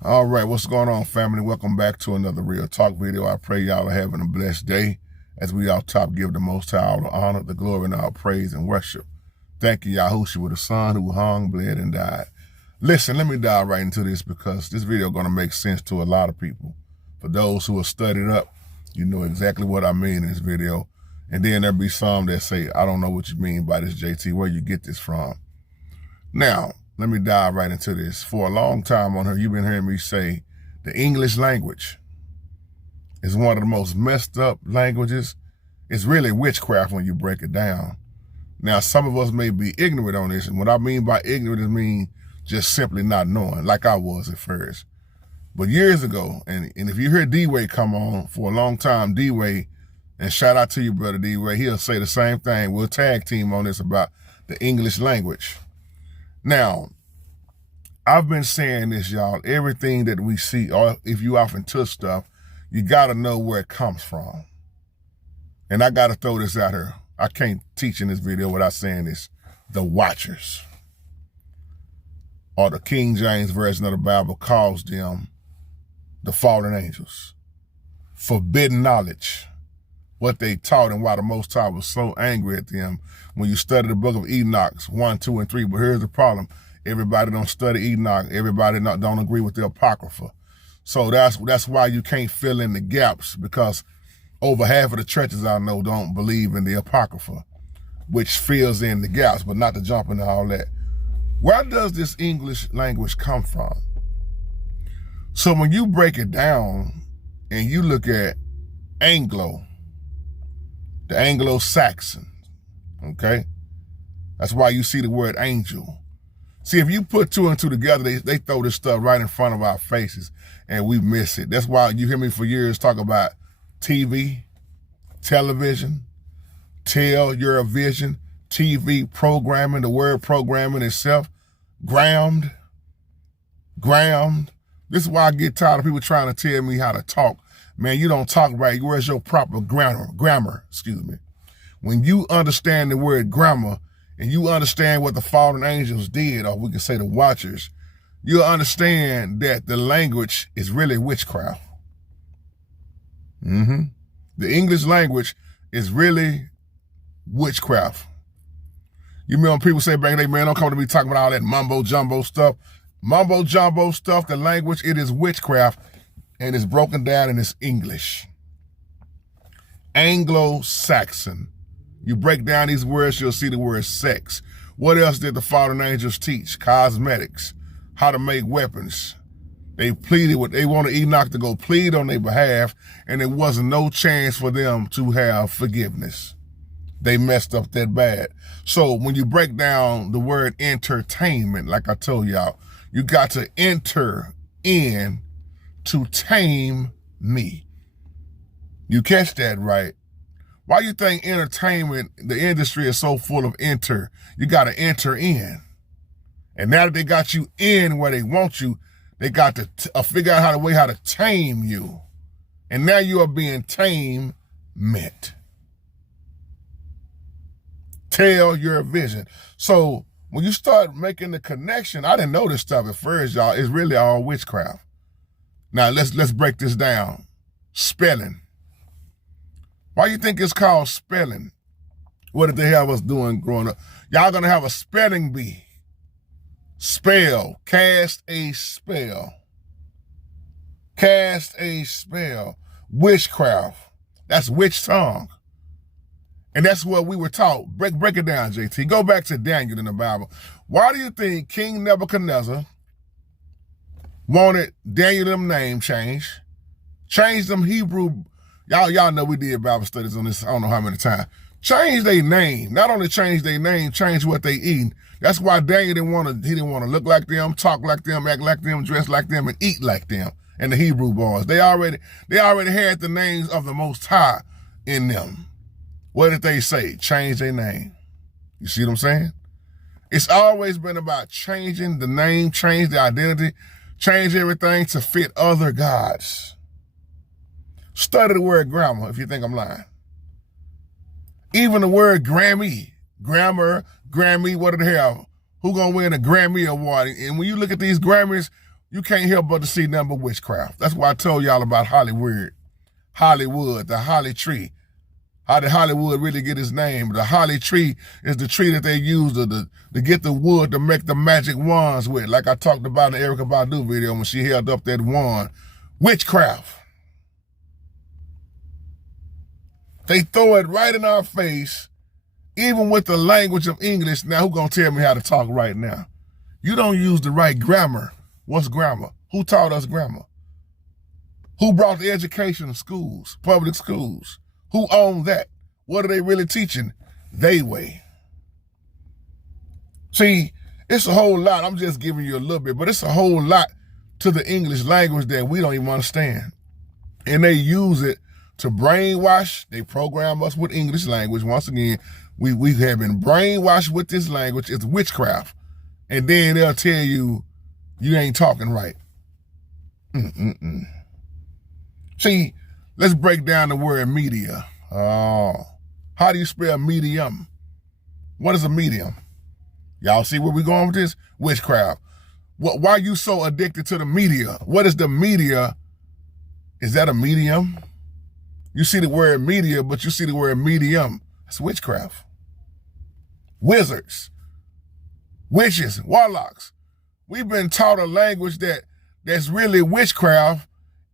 All right, what's going on, family? Welcome back to another Real Talk video. I pray y'all are having a blessed day as we all top give the Most High all the honor, the glory, and all praise and worship. Thank you, Yahushua, the Son who hung, bled, and died. Listen, let me dive right into this because this video is going to make sense to a lot of people. For those who are studied up, you know exactly what I mean in this video. And then there'll be some that say, I don't know what you mean by this, JT, where you get this from. Now, let me dive right into this. For a long time on here, you've been hearing me say the English language is one of the most messed up languages. It's really witchcraft when you break it down. Now, some of us may be ignorant on this, and what I mean by ignorant is mean just simply not knowing, like I was at first. But years ago, and if you hear D-Way come on for a long time, D-Way, and shout out to you, brother D-Way, he'll say the same thing. We'll tag team on this about the English language. Now, I've been saying this, y'all, everything that we see, or if you often touch stuff, you got to know where it comes from. And I got to throw this out here. I can't teach in this video without saying this. The Watchers, or the King James Version of the Bible calls them the fallen angels. Forbidden knowledge, what they taught and why the Most High was so angry at them when you study the book of Enoch 1, 2, and 3. But here's the problem. Everybody don't study Enoch. Everybody don't agree with the Apocrypha. So that's why you can't fill in the gaps, because over half of the churches I know don't believe in the Apocrypha, which fills in the gaps, but not to jump into all that. Where does this English language come from? So when you break it down and you look at Anglo, the Anglo-Saxon, okay? That's why you see the word angel. See, if you put two and two together, they throw this stuff right in front of our faces and we miss it. That's why you hear me for years talk about TV, television, Eurovision, TV programming, the word programming itself, ground. This is why I get tired of people trying to tell me how to talk. Man, you don't talk right. Where's your proper grammar, excuse me. When you understand the word grammar and you understand what the fallen angels did, or we can say the Watchers, you'll understand that the language is really witchcraft. The English language is really witchcraft. You remember people say back in the day, man, don't come to me talking about all that mumbo jumbo stuff. Mumbo jumbo stuff, the language, it is witchcraft. And it's broken down in its English. Anglo-Saxon. You break down these words, you'll see the word sex. What else did the fallen angels teach? Cosmetics, how to make weapons. They wanted Enoch to go plead on their behalf, and there wasn't no chance for them to have forgiveness. They messed up that bad. So when you break down the word entertainment, like I told y'all, you got to enter in to tame me. You catch that, right? Why you think entertainment, the industry is so full of enter? You got to enter in. And now that they got you in where they want you, they got to figure out how to tame you. And now you are being tamed. Tell your vision. So when you start making the connection, I didn't know this stuff at first, y'all. It's really all witchcraft. Now, let's break this down. Spelling. Why you think it's called spelling? What did they have us doing growing up? Y'all gonna have a spelling bee. Spell. Cast a spell. Cast a spell. Witchcraft. That's witch tongue. And that's what we were taught. Break it down, JT. Go back to Daniel in the Bible. Why do you think King Nebuchadnezzar wanted Daniel them name changed? Changed them Hebrew. Y'all know we did Bible studies on this, I don't know how many times. Change their name. Not only change their name, change what they eat. That's why Daniel didn't want to look like them, talk like them, act like them, dress like them, and eat like them. And the Hebrew boys. They already had the names of the Most High in them. What did they say? Change their name. You see what I'm saying? It's always been about changing the name, change the identity, change everything to fit other gods. Study the word grammar if you think I'm lying. Even the word Grammy, grammar, Grammy, what the hell? Who gonna win a Grammy award? And when you look at these Grammys, you can't help but to see nothing but witchcraft. That's why I told y'all about Hollywood, the holly tree. How did Hollywood really get its name? The holly tree is the tree that they use to get the wood to make the magic wands with. Like I talked about in the Erykah Badu video when she held up that wand. Witchcraft. They throw it right in our face, even with the language of English. Now, who gonna tell me how to talk right now? You don't use the right grammar. What's grammar? Who taught us grammar? Who brought the education to schools, public schools? Who owned that? What are they really teaching? They way. See, it's a whole lot. I'm just giving you a little bit, but it's a whole lot to the English language that we don't even understand. And they use it to brainwash. They program us with English language. Once again, we have been brainwashed with this language. It's witchcraft. And then they'll tell you, you ain't talking right. See, let's break down the word media. Oh, how do you spell medium? What is a medium? Y'all see where we're going with this? Witchcraft. Why are you so addicted to the media? What is the media? Is that a medium? You see the word media, but you see the word medium. That's witchcraft. Wizards, witches, warlocks. We've been taught a language that's really witchcraft,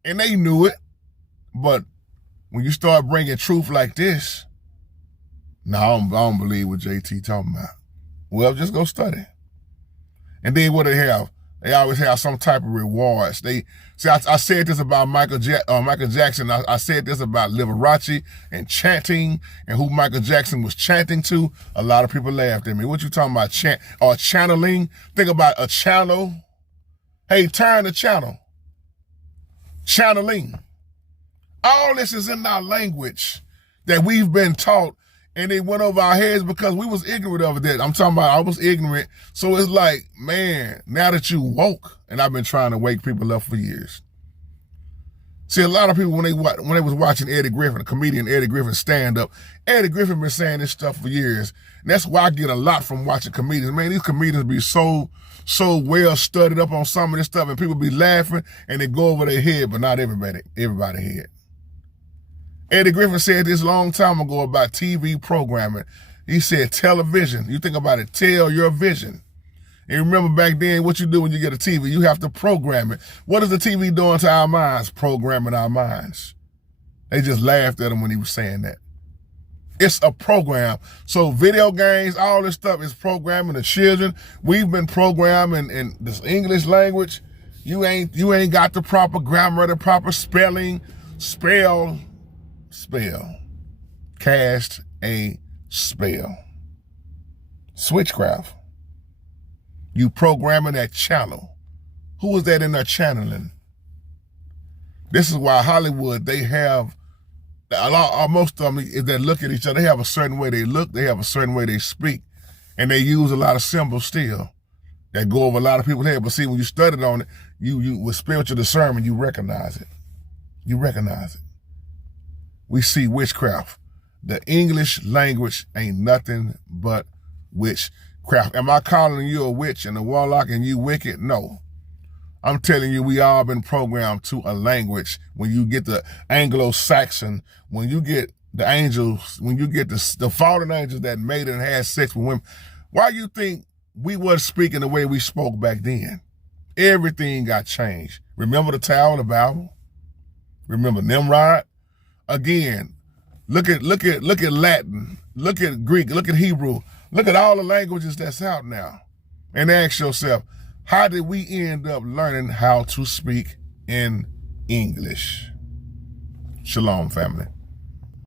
and they knew it. But when you start bringing truth like this, no, I don't believe what JT talking about. Well, just go study. And then what they have? They always have some type of rewards. They see. I said this about Michael Jackson. I said this about Liberace and chanting and who Michael Jackson was chanting to. A lot of people laughed at me. What you talking about? Chant or channeling? Think about a channel. Hey, turn the channel. Channeling. All this is in our language that we've been taught, and it went over our heads because we was ignorant of that. I'm talking about I was ignorant. So it's like, man, now that you woke, and I've been trying to wake people up for years. See, a lot of people, when they was watching Eddie Griffin, a comedian Eddie Griffin stand up, Eddie Griffin been saying this stuff for years. And that's why I get a lot from watching comedians. Man, these comedians be so well studied up on some of this stuff, and people be laughing, and they go over their head, but not everybody head. Eddie Griffin said this a long time ago about TV programming. He said, television. You think about it, tell your vision. And remember back then, what you do when you get a TV, you have to program it. What is the TV doing to our minds? Programming our minds. They just laughed at him when he was saying that. It's a program. So video games, all this stuff is programming the children. We've been programming in this English language. You ain't got the proper grammar, the proper spelling. Spell. Cast a spell. Switchcraft. You programming that channel. Who is that in there channeling? This is why Hollywood, they have, most of them, if they look at each other, they have a certain way they look, they have a certain way they speak, and they use a lot of symbols still that go over a lot of people's head. But see, when you studied on it, you with spiritual discernment, you recognize it. You recognize it. We see witchcraft. The English language ain't nothing but witchcraft. Am I calling you a witch and a warlock and you wicked? No. I'm telling you, we all been programmed to a language. When you get the Anglo-Saxon, when you get the angels, when you get the fallen angels that made and had sex with women, why you think we was speaking the way we spoke back then? Everything got changed. Remember the Tower of Babel? Remember Nimrod? Again, look at Latin, look at Greek, look at Hebrew, look at all the languages that's out now. And ask yourself, how did we end up learning how to speak in English? Shalom, family.